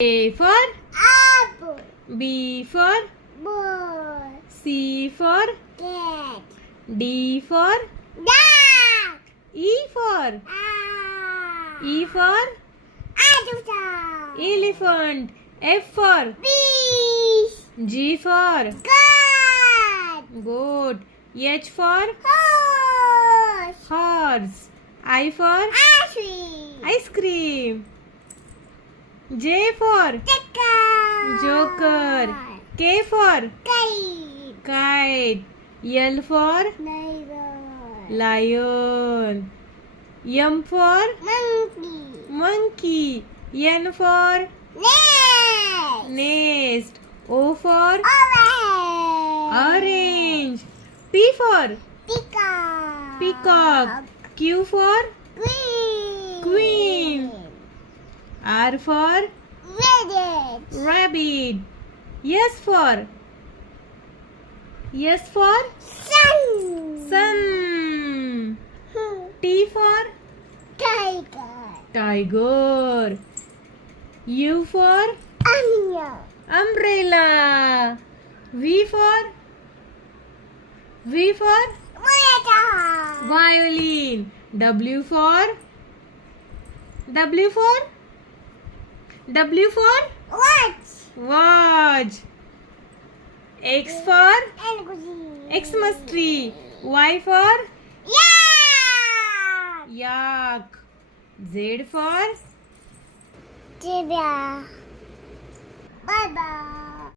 A for apple, B for boy, C for cat, D for dog, E for elephant, F for bees, G for goat, goat, H for horse, horse, I for ice cream, J for ticker, joker, K for kite, kite, L for tiger, lion, M for monkey, monkey, N for nest, nest, O for orange, orange, P for peacock, peacock, Q for queen, R for rabbit, S for sun, T for tiger, U for umbrella, V for violin, W for watch, X for Xmas tree, Y for yak, Z for Bye bye.